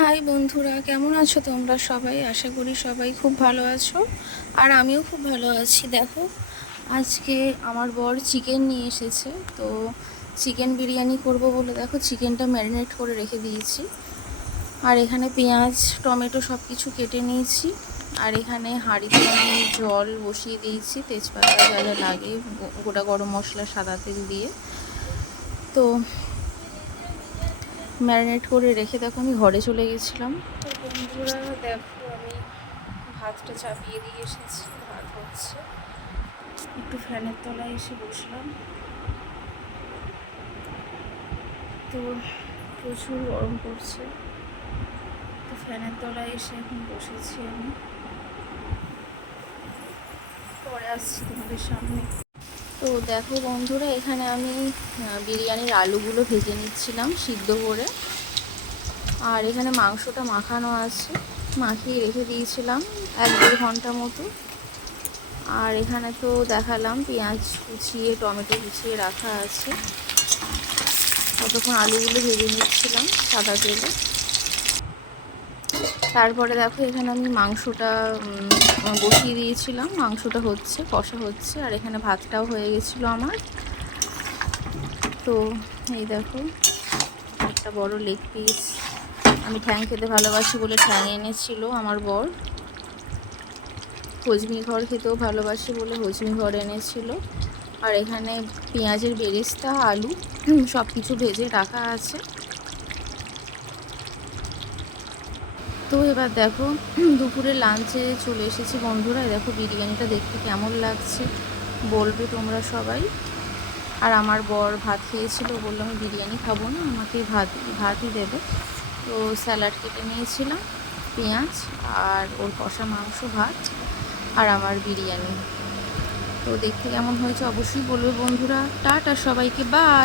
High বন্ধুরা, কেমন আছো তোমরা সবাই? আশা করি সবাই খুব ভালো আছো। আর আমিও খুব ভালো আছি। দেখো, আজকে আমার বর চিকেন নিয়ে এসেছে। তো চিকেন বিরিয়ানি করব বলে দেখো চিকেনটা ম্যারিনেট করে রেখে দিয়েছি। আর এখানে পেঁয়াজ টমেটো সব কিছু কেটে নিয়েছি। আর এখানে হাঁড়িতে আমি জল বসিয়ে দিয়েছি, তেজপাতা যা যা লাগে, গোটা গরম মশলা, সাদা তেল দিয়ে। তো ম্যারিনেট করে রেখে দেখো আমি ঘরে চলে গেছিলাম। তো বন্ধুরা দেখো, আমি ভাতটা চাপিয়ে দিয়ে এসেছি, ভাত হচ্ছে। একটু ফ্যানের তলায় এসে বসলাম। তো প্রচুর গরম পড়ছে, তো ফ্যানের তলায় এসে এখন বসেছি আমি। পরে আসছি তোমাদের সামনে। তো দেখো বন্ধুরা, এখানে আমি বিরিয়ানির আলুগুলো ভেজে নিচ্ছিলাম সিদ্ধ করে। আর এখানে মাংসটা মাখানো আছে, মাখিয়ে রেখে দিয়েছিলাম 1-1.5 ঘন্টা মতো। আর এখানে তো দেখালাম পেঁয়াজ কুচিয়ে টমেটো কুচিয়ে রাখা আছে। ততক্ষণ আলুগুলো ভেজে নিচ্ছিলাম সাদা তেলে। তারপরে দেখো এখানে আমি মাংসটা বসিয়ে দিয়েছিলাম, মাংসটা হচ্ছে, কষা হচ্ছে। আর এখানে ভাতটাও হয়ে গেছিলো আমার। তো এই দেখো, একটা বড় লেগ পিস, আমি ঠ্যাং খেতে ভালোবাসি বলে ঠ্যাং এনেছিল আমার বর। হজমি ঘর খেতেও ভালোবাসি বলে হজমি ঘর এনেছিল। আর এখানে পেঁয়াজের বেরেস্তা, আলু সব কিছু ভেজে রাখা আছে। তো এবার দেখো দুপুরে লাঞ্চে চলে এসেছি বন্ধুরা। দেখো বিরিয়ানিটা দেখতে কেমন লাগছে বলবে তোমরা সবাই। আর আমার বর ভাত খেয়েছিল, বললো আমি বিরিয়ানি খাবো না, আমাকে ভাতই দেবে। তো স্যালাড কেটে নিয়েছিলাম, পেঁয়াজ আর ওর কষা মাংস, ভাত আর আমার বিরিয়ানি। তো দেখতে কেমন হয়েছে অবশ্যই বলবে বন্ধুরা। টাটা সবাইকে, বাই।